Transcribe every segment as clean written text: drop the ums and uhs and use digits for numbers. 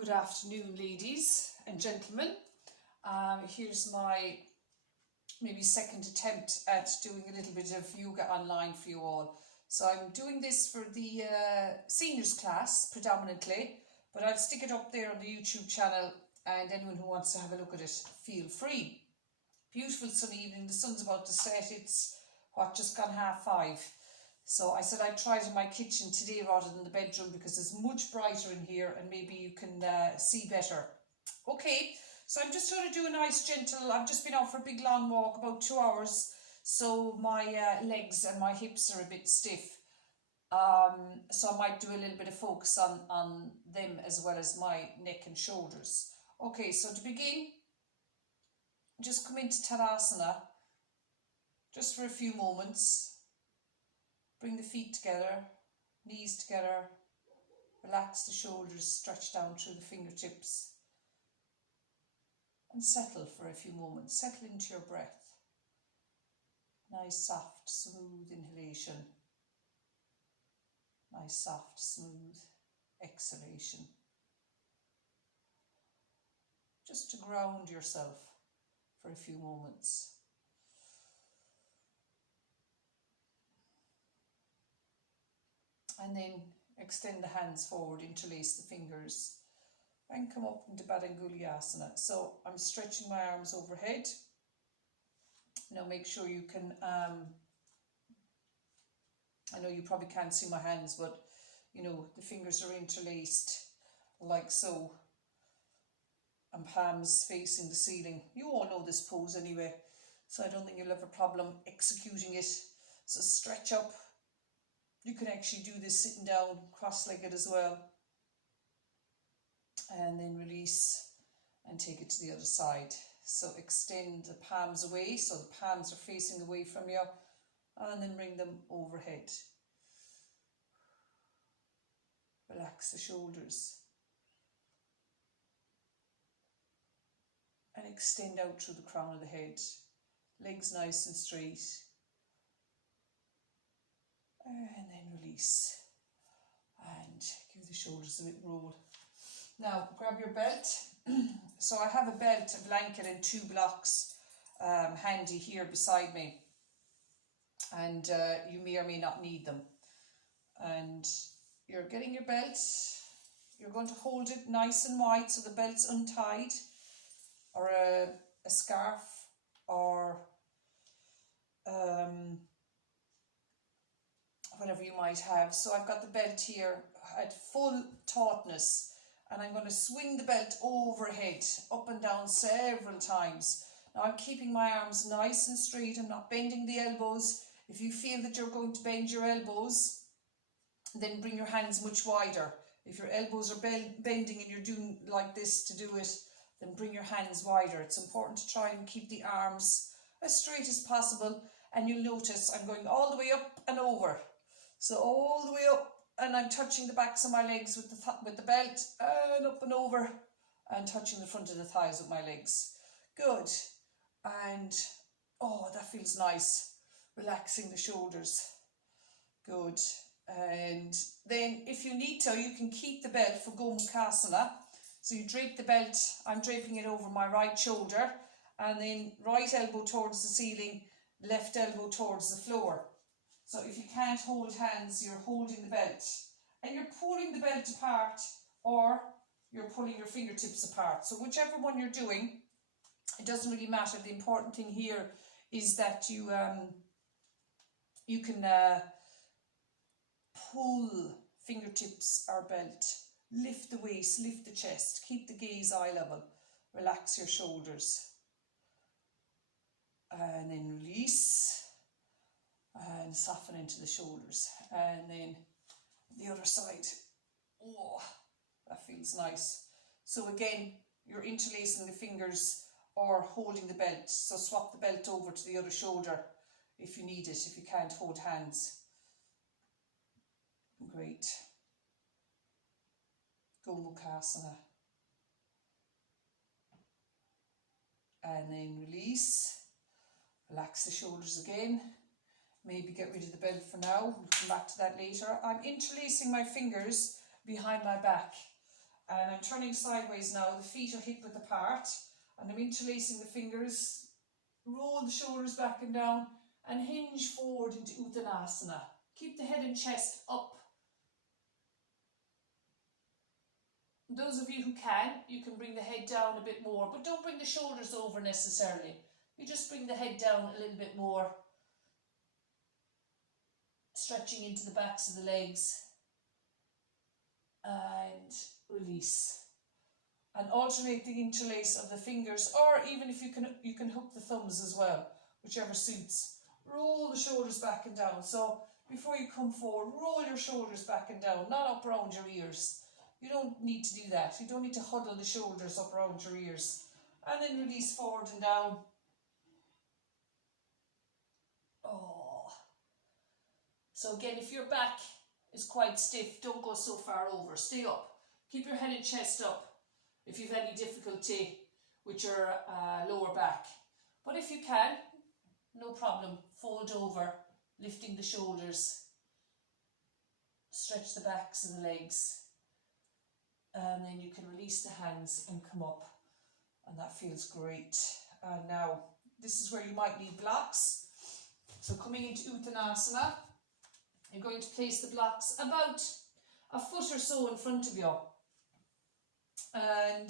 Good afternoon, ladies and gentlemen. Here's my maybe second attempt at doing a little bit of yoga online for you all. So I'm doing this for the seniors class predominantly, but I'll stick it up there on the YouTube channel, and anyone who wants to have a look at it, feel free. Beautiful sunny evening, the sun's about to set. It's just gone 5:30. So I said I'd try it in my kitchen today rather than the bedroom because it's much brighter in here and maybe you can see better. Okay, so I'm just going to do a nice gentle, I've just been out for a big long walk, about 2 hours, so my legs and my hips are a bit stiff. So I might do a little bit of focus on them as well as my neck and shoulders. Okay, so to begin, just come into Tadasana just for a few moments. Bring the feet together, knees together, relax the shoulders, stretch down through the fingertips, and settle for a few moments. Settle into your breath. Nice, soft, smooth inhalation. Nice, soft, smooth exhalation. Just to ground yourself for a few moments. And then extend the hands forward, interlace the fingers, and come up into Badanguliasana. So I'm stretching my arms overhead. Now make sure you can, I know you probably can't see my hands, but you know, the fingers are interlaced like so, and palms facing the ceiling. You all know this pose anyway, so I don't think you'll have a problem executing it. So stretch up. You can actually do this sitting down, cross-legged as well. And then release and take it to the other side. So extend the palms away, so the palms are facing away from you, and then bring them overhead. Relax the shoulders. And extend out through the crown of the head. Legs nice and straight. And then release and give the shoulders a bit roll. Now grab your belt. So I have a belt, a blanket and 2 blocks handy here beside me, and you may or may not need them. And you're getting your belt, you're going to hold it nice and wide so the belt's untied, or a scarf, or whatever you might have. So I've got the belt here at full tautness, and I'm going to swing the belt overhead, up and down several times. Now I'm keeping my arms nice and straight. I'm not bending the elbows. If you feel that you're going to bend your elbows, then bring your hands much wider. If your elbows are bending and you're doing like this to do it, then bring your hands wider. It's important to try and keep the arms as straight as possible, and you'll notice I'm going all the way up and over. So all the way up, and I'm touching the backs of my legs with the belt, and up and over, and touching the front of the thighs with my legs. Good. And oh, that feels nice. Relaxing the shoulders. Good. And then if you need to, you can keep the belt for Gomukhasana. So you drape the belt, I'm draping it over my right shoulder, and then right elbow towards the ceiling, left elbow towards the floor. So if you can't hold hands, you're holding the belt, and you're pulling the belt apart, or you're pulling your fingertips apart. So whichever one you're doing, it doesn't really matter. The important thing here is that you can pull fingertips or belt, lift the waist, lift the chest, keep the gaze eye level, relax your shoulders, and then release. And soften into the shoulders, and then the other side. Oh, that feels nice. So again, you're interlacing the fingers or holding the belt. So swap the belt over to the other shoulder if you need it, if you can't hold hands. Great. Gomukhasana. And then release. Relax the shoulders again. Maybe get rid of the belt for now. We'll come back to that later. I'm interlacing my fingers behind my back, And I'm turning sideways now. The feet are hip width apart. And I'm interlacing the fingers. Roll the shoulders back and down. And hinge forward into Uttanasana. Keep the head and chest up. Those of you who can, you can bring the head down a bit more. But don't bring the shoulders over necessarily. You just bring the head down a little bit more. Stretching into the backs of the legs. And release. And alternate the interlace of the fingers, or even if you can hook the thumbs as well, whichever suits. Roll the shoulders back and down. So before you come forward, roll your shoulders back and down, not up around your ears. You don't need to do that. You don't need to huddle the shoulders up around your ears. And then release forward and down. Oh. So again, if your back is quite stiff, don't go so far over. Stay up. Keep your head and chest up if you've any difficulty with your lower back. But if you can, no problem. Fold over, lifting the shoulders. Stretch the backs of the legs. And then you can release the hands and come up. And that feels great. And now, this is where you might need blocks. So coming into Uttanasana, you're going to place the blocks about a foot or so in front of you. And,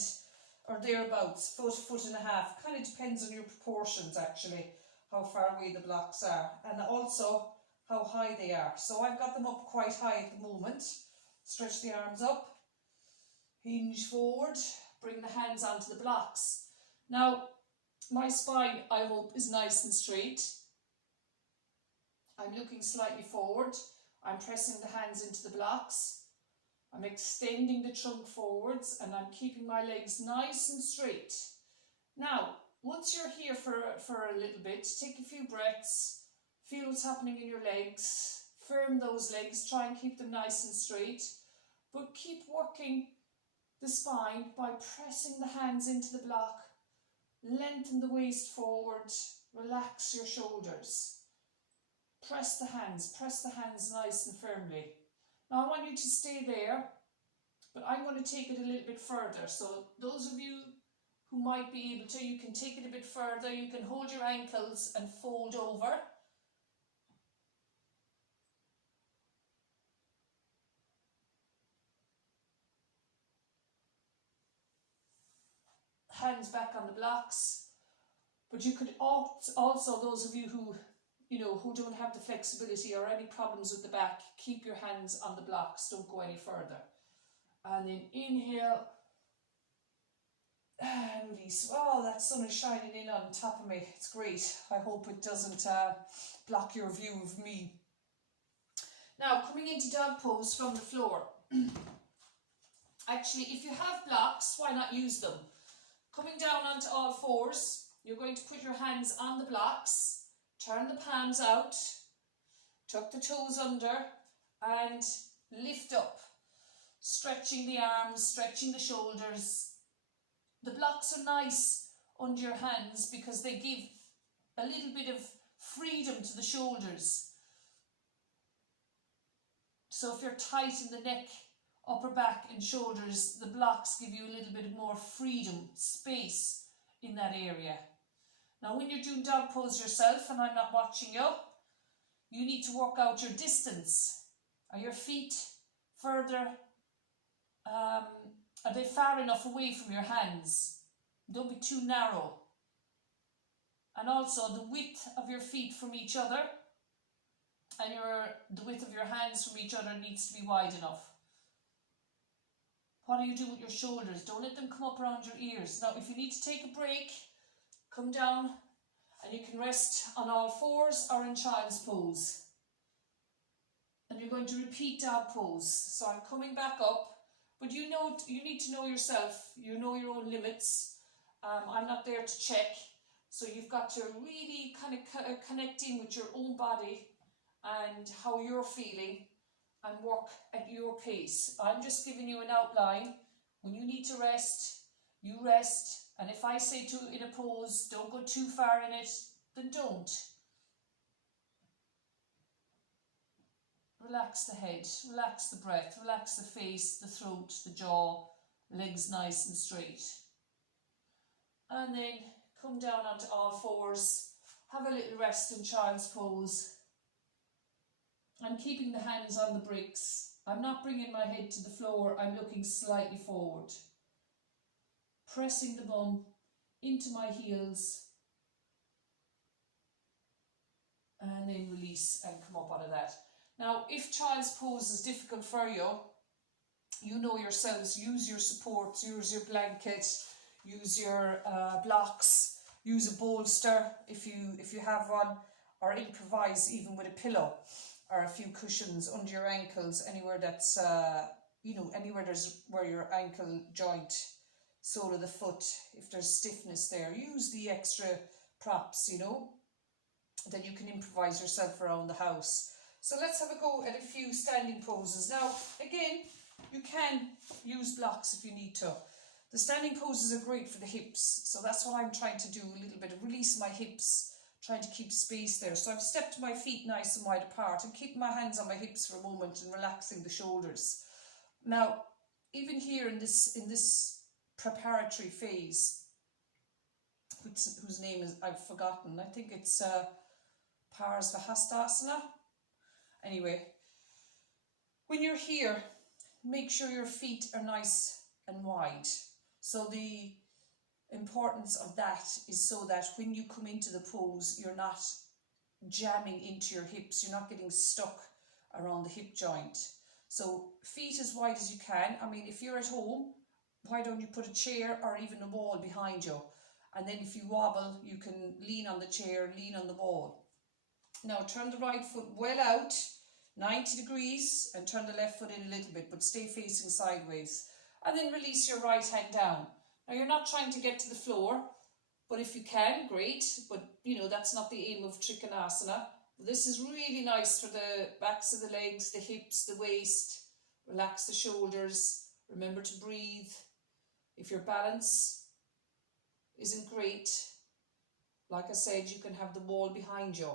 or thereabouts, foot and a half. Kind of depends on your proportions actually, how far away the blocks are. And also how high they are. So I've got them up quite high at the moment. Stretch the arms up. Hinge forward, bring the hands onto the blocks. Now, my spine, I hope, is nice and straight. I'm looking slightly forward. I'm pressing the hands into the blocks. I'm extending the trunk forwards and I'm keeping my legs nice and straight. Now, once you're here for a little bit, take a few breaths, feel what's happening in your legs, firm those legs, try and keep them nice and straight, but keep working the spine by pressing the hands into the block, lengthen the waist forward, relax your shoulders. Press the hands nice and firmly. Now I want you to stay there, but I'm going to take it a little bit further. So those of you who might be able to, you can take it a bit further. You can hold your ankles and fold over. Hands back on the blocks. But you could also, those of you who don't have the flexibility or any problems with the back, keep your hands on the blocks, don't go any further. And then inhale and release. Oh, that sun is shining in on top of me. It's great. I hope it doesn't block your view of me. Now, coming into dog pose from the floor. Actually, if you have blocks, why not use them? Coming down onto all fours, you're going to put your hands on the blocks, turn the palms out, tuck the toes under and lift up, stretching the arms, stretching the shoulders. The blocks are nice under your hands because they give a little bit of freedom to the shoulders. So if you're tight in the neck, upper back and shoulders, the blocks give you a little bit more freedom, space in that area. Now when you're doing dog pose yourself and I'm not watching you, you need to work out your distance. Are your feet further, are they far enough away from your hands? Don't be too narrow. And also the width of your feet from each other and the width of your hands from each other needs to be wide enough. What do you do with your shoulders? Don't let them come up around your ears. Now, if you need to take a break, come down and you can rest on all fours or in child's pose. And you're going to repeat dog pose. So I'm coming back up, but you need to know yourself. You know your own limits. I'm not there to check. So you've got to really kind of connect in with your own body and how you're feeling and work at your pace. I'm just giving you an outline. When you need to rest, you rest. And if I say to in a pose, don't go too far in it, then don't. Relax the head, relax the breath, relax the face, the throat, the jaw, legs nice and straight. And then come down onto all fours, have a little rest in child's pose. I'm keeping the hands on the bricks. I'm not bringing my head to the floor, I'm looking slightly forward. Pressing the bum into my heels. And then release and come up out of that. Now, if child's pose is difficult for you, you know yourselves, use your supports, use your blanket, use your blocks, use a bolster if you have one, or improvise even with a pillow or a few cushions under your ankles, anywhere that's, anywhere there's where your ankle joint, sole of the foot, if there's stiffness there, use the extra props, then you can improvise yourself around the house. So let's have a go at a few standing poses. Now, again, you can use blocks if you need to. The standing poses are great for the hips, so that's what I'm trying to do, a little bit of release my hips, trying to keep space there. So I've stepped my feet nice and wide apart and keeping my hands on my hips for a moment and relaxing the shoulders. Now, even here in this preparatory phase, whose name is I've forgotten, I think it's Parsvahastasana. Anyway, when you're here, make sure your feet are nice and wide. So the importance of that is so that when you come into the pose, you're not jamming into your hips, you're not getting stuck around the hip joint. So feet as wide as you can. I mean, if you're at home, why don't you put a chair or even a wall behind you? And then if you wobble, you can lean on the chair, lean on the wall. Now turn the right foot well out, 90 degrees, and turn the left foot in a little bit, but stay facing sideways. And then release your right hand down. Now you're not trying to get to the floor, but if you can, great. But that's not the aim of Trikonasana. This is really nice for the backs of the legs, the hips, the waist. Relax the shoulders. Remember to breathe. If your balance isn't great, like I said, you can have the wall behind you.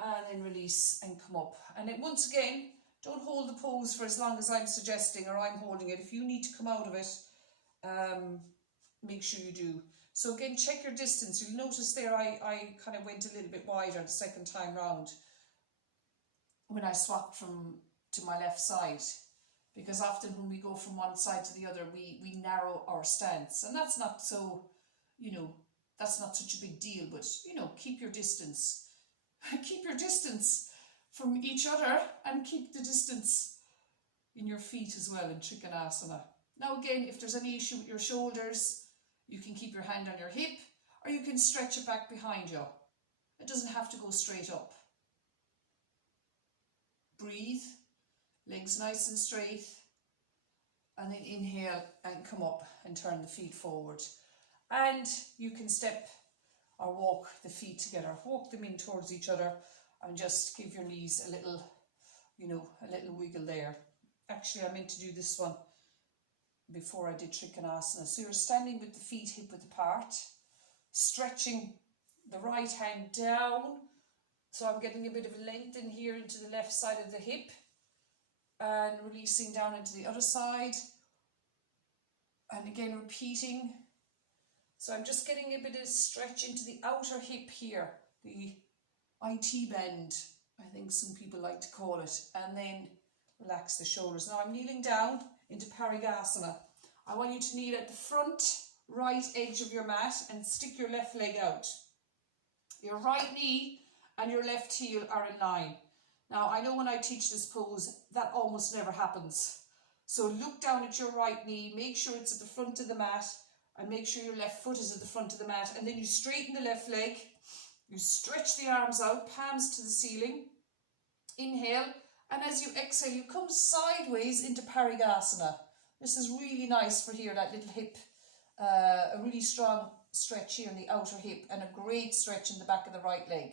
And then release and come up. And then once again, don't hold the pose for as long as I'm suggesting or I'm holding it. If you need to come out of it, make sure you do. So again, check your distance. You'll notice there I kind of went a little bit wider the second time round when I swapped to my left side, because often when we go from one side to the other, we narrow our stance, and that's not so, that's not such a big deal, but keep your distance. Keep your distance from each other and keep the distance in your feet as well in Trikonasana. Now again, if there's any issue with your shoulders, you can keep your hand on your hip or you can stretch it back behind you. It doesn't have to go straight up. Breathe, legs nice and straight, and then inhale and come up and turn the feet forward. And you can step or walk the feet together, walk them in towards each other and just give your knees a little, a little wiggle there. Actually, I meant to do this one before I did Trikonasana. So you're standing with the feet hip width apart, stretching the right hand down. So I'm getting a bit of a length in here into the left side of the hip and releasing down into the other side. And again, repeating. So I'm just getting a bit of stretch into the outer hip here, the IT bend, I think some people like to call it, and then relax the shoulders. Now I'm kneeling down into Parigasana. I want you to kneel at the front right edge of your mat and stick your left leg out. Your right knee and your left heel are in line. Now I know when I teach this pose that almost never happens. So look down at your right knee, make sure it's at the front of the mat, and make sure your left foot is at the front of the mat, and then you straighten the left leg, you stretch the arms out, palms to the ceiling, inhale, and as you exhale you come sideways into Parigasana. This is really nice for here, that little hip, a really strong stretch here in the outer hip and a great stretch in the back of the right leg.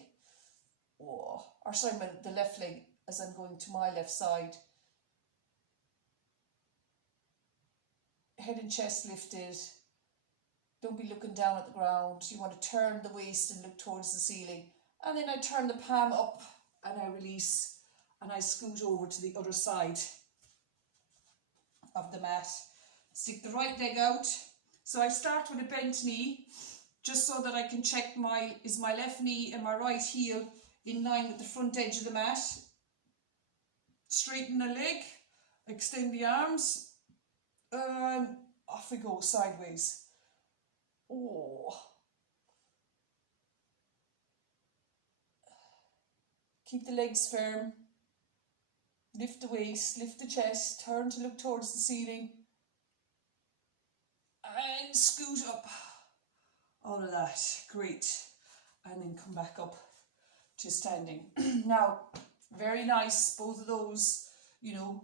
The left leg as I'm going to my left side. Head and chest lifted. Don't be looking down at the ground. You want to turn the waist and look towards the ceiling. And then I turn the palm up and I release and I scoot over to the other side of the mat. Stick the right leg out. So I start with a bent knee, just so that I can check is my left knee and my right heel in line with the front edge of the mat. Straighten the leg, extend the arms, and off we go sideways. Oh. Keep the legs firm. Lift the waist, lift the chest, turn to look towards the ceiling. And scoot up. All of that, great. And then come back up to standing. Now, very nice, both of those, you know,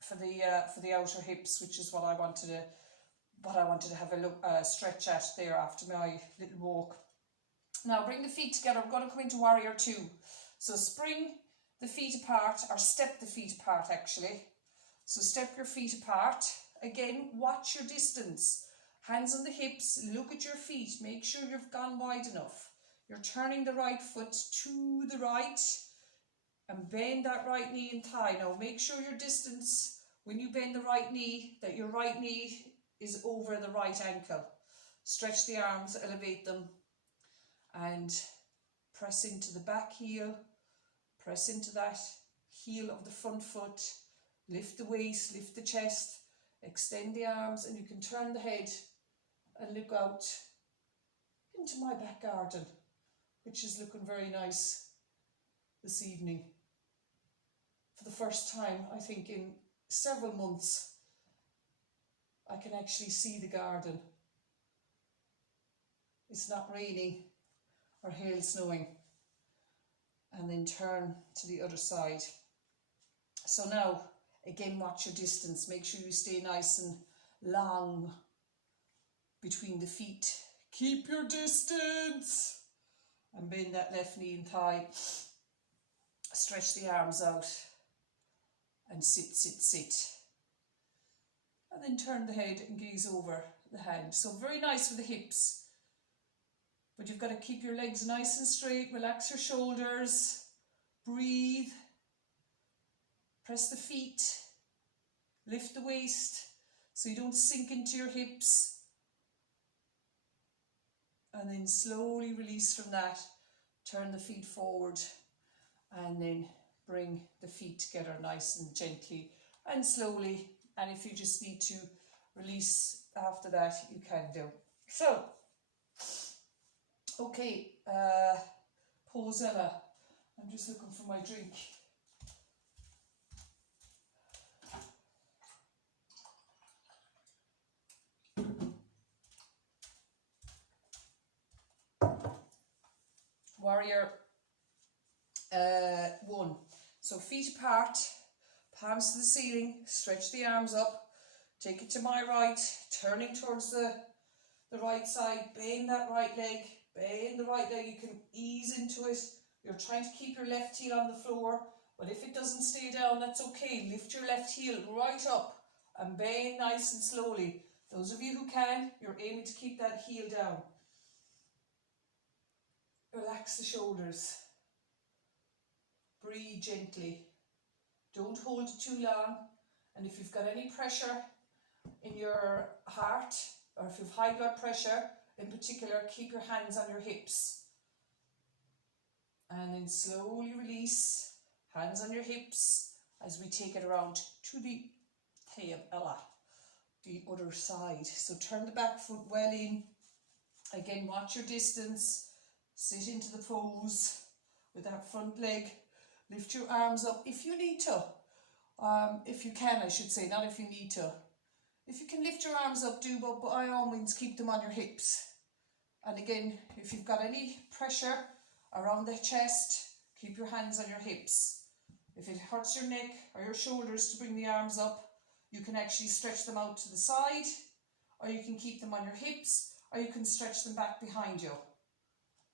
for the outer hips, which is what I wanted to have a look stretch at there after my little walk. Now bring the feet together. I'm going to come into warrior 2. So spring the feet apart, or step the feet apart actually. So step your feet apart. Again, watch your distance. Hands on the hips, look at your feet, make sure you've gone wide enough. You're turning the right foot to the right and bend that right knee and thigh. Now make sure your distance, when you bend the right knee, that your right knee is over the right ankle. Stretch the arms, elevate them, and press into the back heel, press into that heel of the front foot, lift the waist, lift the chest, extend the arms, and you can turn the head and look out into my back garden, which is looking very nice this evening. For the first time, I think in several months, I can actually see the garden. It's not raining or hail snowing. And then turn to the other side. So now, again, watch your distance. Make sure you stay nice and long between the feet. Keep your distance. And bend that left knee and thigh. Stretch the arms out. And sit, sit, sit. And then turn the head and gaze over the hand. So very nice with the hips. But you've got to keep your legs nice and straight. Relax your shoulders. Breathe. Press the feet. Lift the waist so you don't sink into your hips. And then slowly release from that. Turn the feet forward. And then bring the feet together nice and gently and slowly. And if you just need to release after that, you can do. So, okay, Posella. I'm just looking for my drink. Warrior 1. So feet apart, palms to the ceiling, stretch the arms up, take it to my right, turning towards the right side, bend that right leg, bend the right leg, you can ease into it. You're trying to keep your left heel on the floor, but if it doesn't stay down, that's okay. Lift your left heel right up and bend nice and slowly. Those of you who can, you're aiming to keep that heel down. Relax the shoulders. Breathe gently. Don't hold it too long. And if you've got any pressure in your heart, or if you've high blood pressure in particular, keep your hands on your hips. And then slowly release, hands on your hips, as we take it around to the other side. So turn the back foot well in. Again, watch your distance. Sit into the pose with that front leg. Lift your arms up if you need to. If you can, I should say, not if you need to. If you can lift your arms up, do, but by all means keep them on your hips. And again, if you've got any pressure around the chest, keep your hands on your hips. If it hurts your neck or your shoulders to bring the arms up, you can actually stretch them out to the side, or you can keep them on your hips, or you can stretch them back behind you.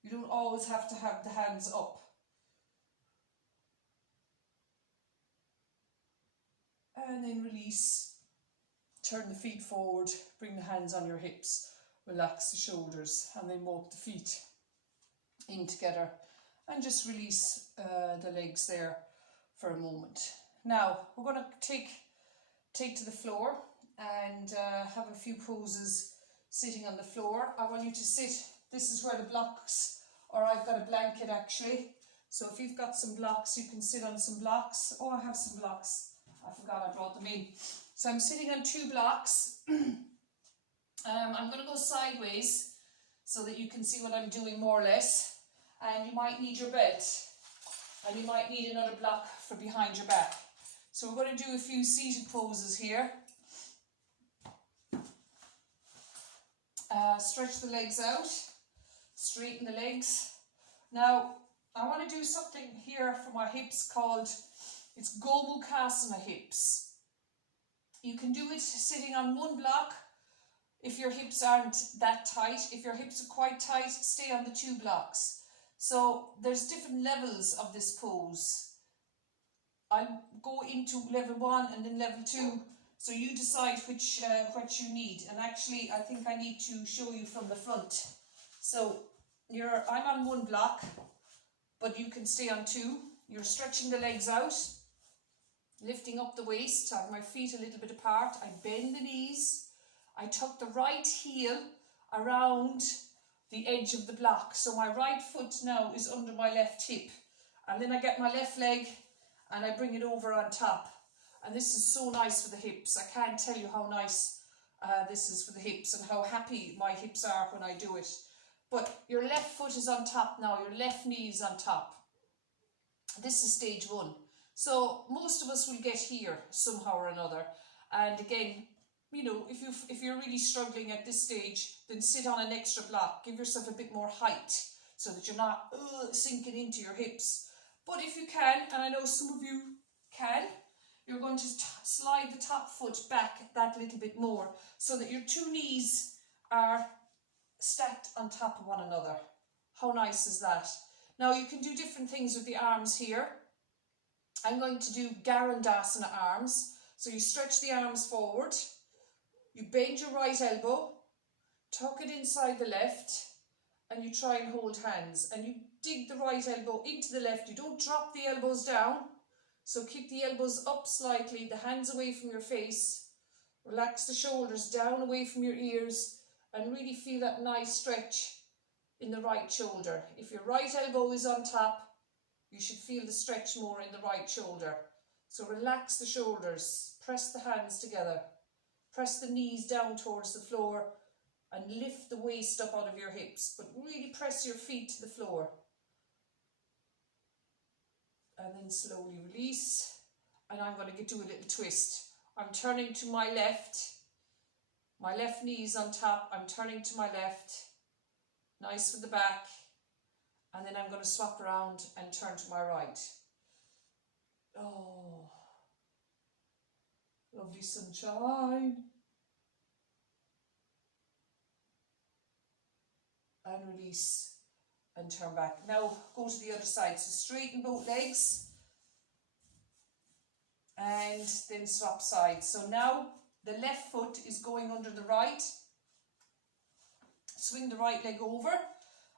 You don't always have to have the hands up. And then release. Turn the feet forward, bring the hands on your hips, relax the shoulders, and then walk the feet in together. And just release the legs there for a moment. Now, we're going to take to the floor. and have a few poses sitting on the floor. I want you to sit, this is where the blocks, or I've got a blanket actually. So if you've got some blocks, you can sit on some blocks. Oh, I have some blocks. I forgot I brought them in. So I'm sitting on 2 blocks. I'm going to go sideways so that you can see what I'm doing more or less. And you might need your belt. And you might need another block for behind your back. So we're going to do a few seated poses here. Stretch the legs out. Straighten the legs. Now, I want to do something here for my hips called, it's Gomukhasana hips. You can do it sitting on 1 block if your hips aren't that tight. If your hips are quite tight, stay on the 2 blocks. So there's different levels of this pose. I'll go into level 1 and then level 2. So you decide which what you need. And actually, I think I need to show you from the front. So I'm on 1 block, but you can stay on 2. You're stretching the legs out, lifting up the waist. I have my feet a little bit apart. I bend the knees. I tuck the right heel around the edge of the block. So my right foot now is under my left hip. And then I get my left leg and I bring it over on top. And this is so nice for the hips. I can't tell you how nice this is for the hips and how happy my hips are when I do it. But your left foot is on top now, your left knee is on top. This is stage 1. So most of us will get here somehow or another. And again, you know, if you're really struggling at this stage, then sit on an extra block. Give yourself a bit more height so that you're not sinking into your hips. But if you can, and I know some of you can, you're going to slide the top foot back that little bit more so that your 2 knees are stacked on top of one another. How nice is that? Now you can do different things with the arms here. I'm going to do Garandasana arms. So you stretch the arms forward, you bend your right elbow, tuck it inside the left, and you try and hold hands. And you dig the right elbow into the left. You don't drop the elbows down. So keep the elbows up slightly, the hands away from your face. Relax the shoulders down away from your ears and really feel that nice stretch in the right shoulder. If your right elbow is on top, you should feel the stretch more in the right shoulder. So relax the shoulders, press the hands together, press the knees down towards the floor and lift the waist up out of your hips, but really press your feet to the floor. And then slowly release. And I'm going to do a little twist. I'm turning to my left knee is on top, I'm turning to my left, nice for the back, and then I'm going to swap around and turn to my right. Oh, lovely sunshine. And release and turn back. Now go to the other side. So straighten both legs and then swap sides. So now the left foot is going under the right. Swing the right leg over.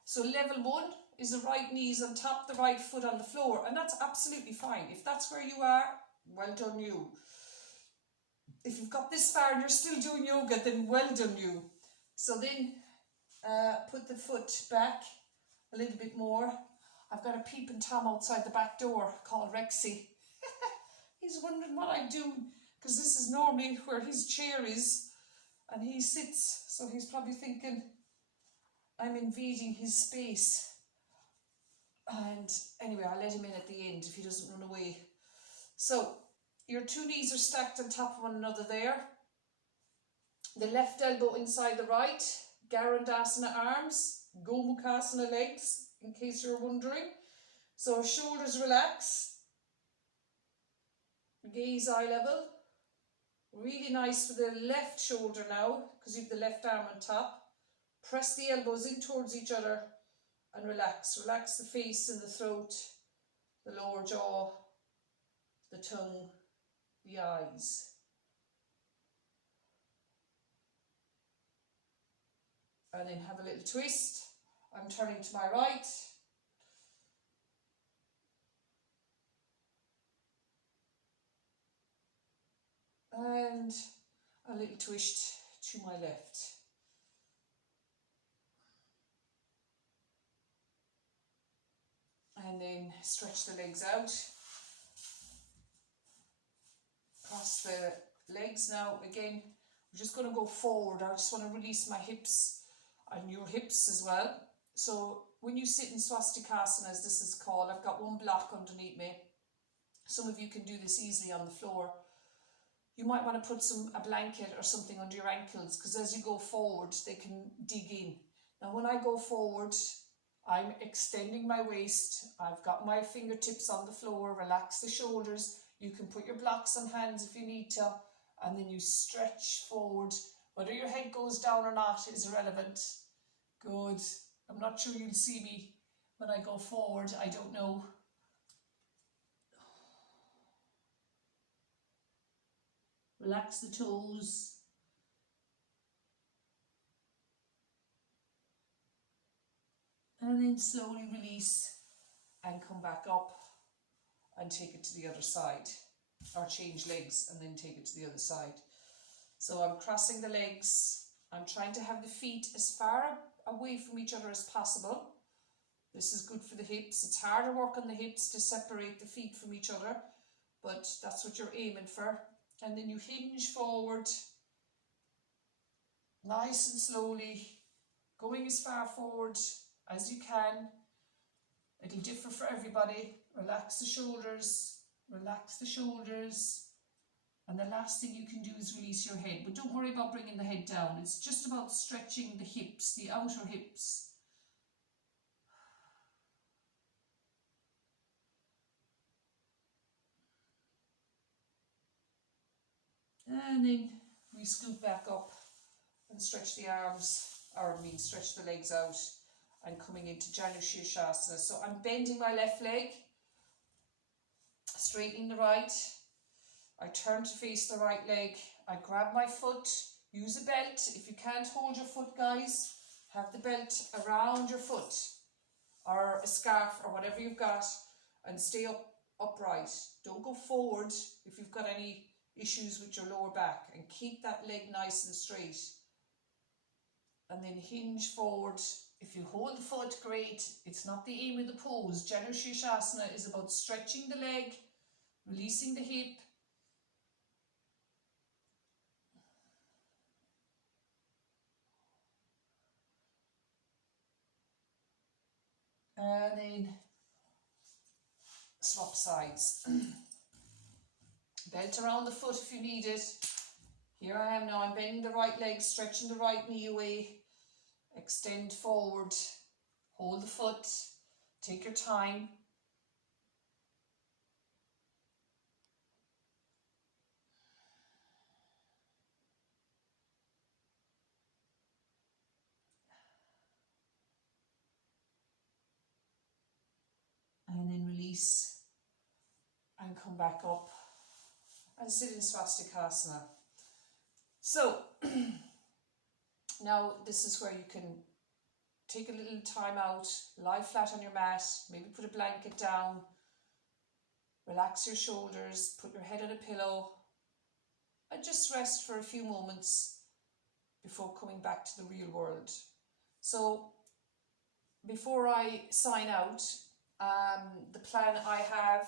So level 1 is the right knees on top, the right foot on the floor. And that's absolutely fine. If that's where you are, well done you. If you've got this far and you're still doing yoga, then well done you. So then put the foot back a little bit more. I've got a peeping Tom outside the back door called Rexy. He's wondering what I'm doing because this is normally where his chair is and he sits, so he's probably thinking I'm invading his space. And anyway, I'll let him in at the end if he doesn't run away. So your 2 knees are stacked on top of one another there. The left elbow inside the right. Garandasana arms, Gomukhasana legs, in case you're wondering. So shoulders relax, gaze eye level. Really nice for the left shoulder now, because you have the left arm on top. Press the elbows in towards each other and relax. Relax the face and the throat, the lower jaw, the tongue, the eyes. And then have a little twist. I'm turning to my right. And a little twist to my left. And then stretch the legs out. Cross the legs now. Again, we're just going to go forward. I just want to release my hips and your hips as well. So when you sit in swastikasana, as this is called, I've got one block underneath me. Some of you can do this easily on the floor. You might want to put a blanket or something under your ankles, because as you go forward, they can dig in. Now when I go forward, I'm extending my waist. I've got my fingertips on the floor. Relax the shoulders. You can put your blocks on hands if you need to, and then you stretch forward. Whether your head goes down or not is irrelevant. Good. I'm not sure you'll see me when I go forward. I don't know. Relax the toes. And then slowly release and come back up and take it to the other side. Or change legs and then take it to the other side. So I'm crossing the legs. I'm trying to have the feet as far away from each other as possible. This is good for the hips. It's harder work on the hips to separate the feet from each other, but that's what you're aiming for. And then you hinge forward, nice and slowly, going as far forward as you can. It'll differ for everybody. Relax the shoulders, relax the shoulders. And the last thing you can do is release your head. But don't worry about bringing the head down. It's just about stretching the hips, the outer hips. And then we scoot back up and stretch the arms, stretch the legs out, and coming into Janu Shirshasana. So I'm bending my left leg, straightening the right. I turn to face the right leg. I grab my foot, use a belt. If you can't hold your foot, guys, have the belt around your foot or a scarf or whatever you've got, and stay upright. Don't go forward if you've got any issues with your lower back, and keep that leg nice and straight. And then hinge forward. If you hold the foot, great. It's not the aim of the pose. Janu Shirshasana is about stretching the leg, releasing the hip. And then swap sides. Belt around the foot if you need it. Here I am now. I'm bending the right leg, stretching the right knee away. Extend forward. Hold the foot. Take your time. And then release and come back up and sit in swastikasana. So now this is where you can take a little time out, lie flat on your mat, maybe put a blanket down, relax your shoulders, put your head on a pillow, and just rest for a few moments before coming back to the real world. So before I sign out, the plan I have,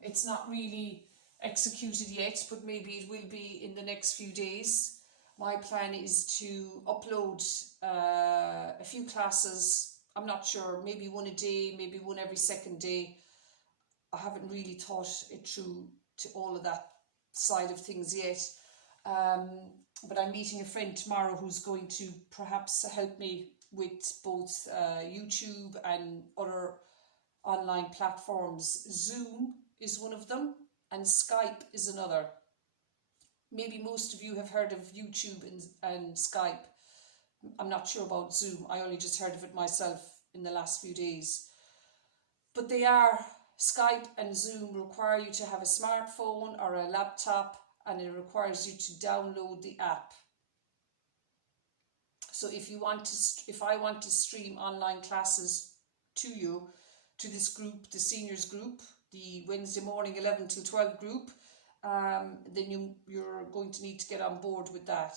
it's not really executed yet, but maybe it will be in the next few days. My plan is to upload a few classes. I'm not sure, maybe one a day, maybe one every second day. I haven't really thought it through to all of that side of things yet. But I'm meeting a friend tomorrow who's going to perhaps help me with both YouTube and other online platforms. Zoom is one of them and Skype is another. Maybe most of you have heard of YouTube and Skype. I'm not sure about Zoom. I only just heard of it myself in the last few days. But they are, Skype and Zoom require you to have a smartphone or a laptop, and it requires you to download the app. So if I want to stream online classes to you, to this group, the seniors group, the Wednesday morning 11 till 12 group, then you're going to need to get on board with that,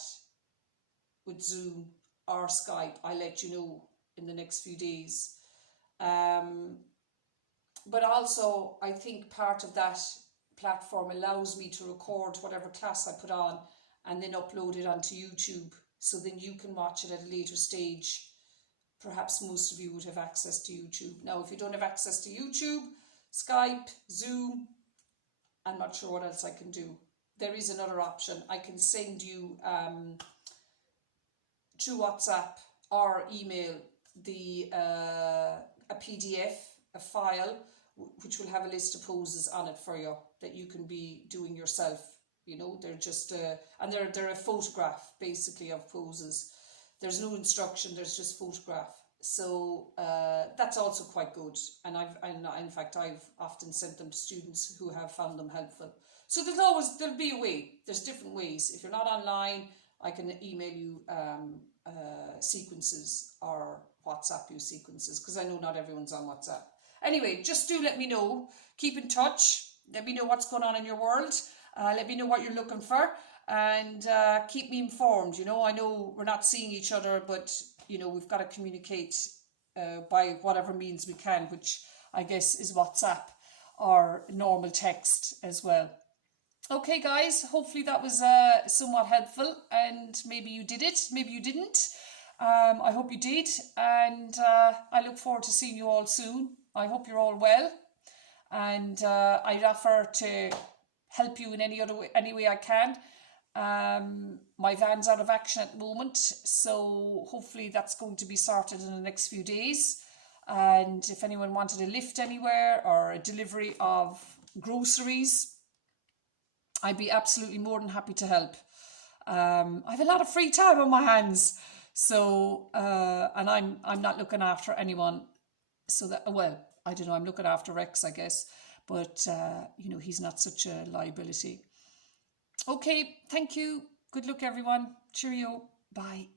with Zoom or Skype. I'll let you know in the next few days. But also, I think part of that platform allows me to record whatever class I put on and then upload it onto YouTube, so then you can watch it at a later stage. Perhaps most of you would have access to YouTube. Now, if you don't have access to YouTube, Skype, Zoom, I'm not sure what else I can do. There is another option. I can send you through WhatsApp or email a PDF, a file, which will have a list of poses on it for you that you can be doing yourself. You know, they're just and they're a photograph basically of poses. There's no instruction, there's just photograph. So that's also quite good, and in fact I've often sent them to students who have found them helpful. So there'll be a way. There's different ways. If you're not online, I can email you sequences or WhatsApp you sequences, because I know not everyone's on WhatsApp. Anyway, just do let me know. Keep in touch. Let me know what's going on in your world. Let me know what you're looking for, and keep me informed. You know, I know we're not seeing each other, but you know, we've got to communicate by whatever means we can, which I guess is WhatsApp or normal text as well. Okay, guys, hopefully that was somewhat helpful, and maybe you did it, maybe you didn't. I hope you did, and I look forward to seeing you all soon. I hope you're all well, and I'd offer to help you in any way I can. My van's out of action at the moment, so hopefully that's going to be sorted in the next few days. And if anyone wanted a lift anywhere or a delivery of groceries, I'd be absolutely more than happy to help. I have a lot of free time on my hands, so and I'm not looking after anyone, so that, well, I don't know, I'm looking after Rex, I guess, but you know, he's not such a liability. Okay, thank you. Good luck, everyone. Cheerio. Bye.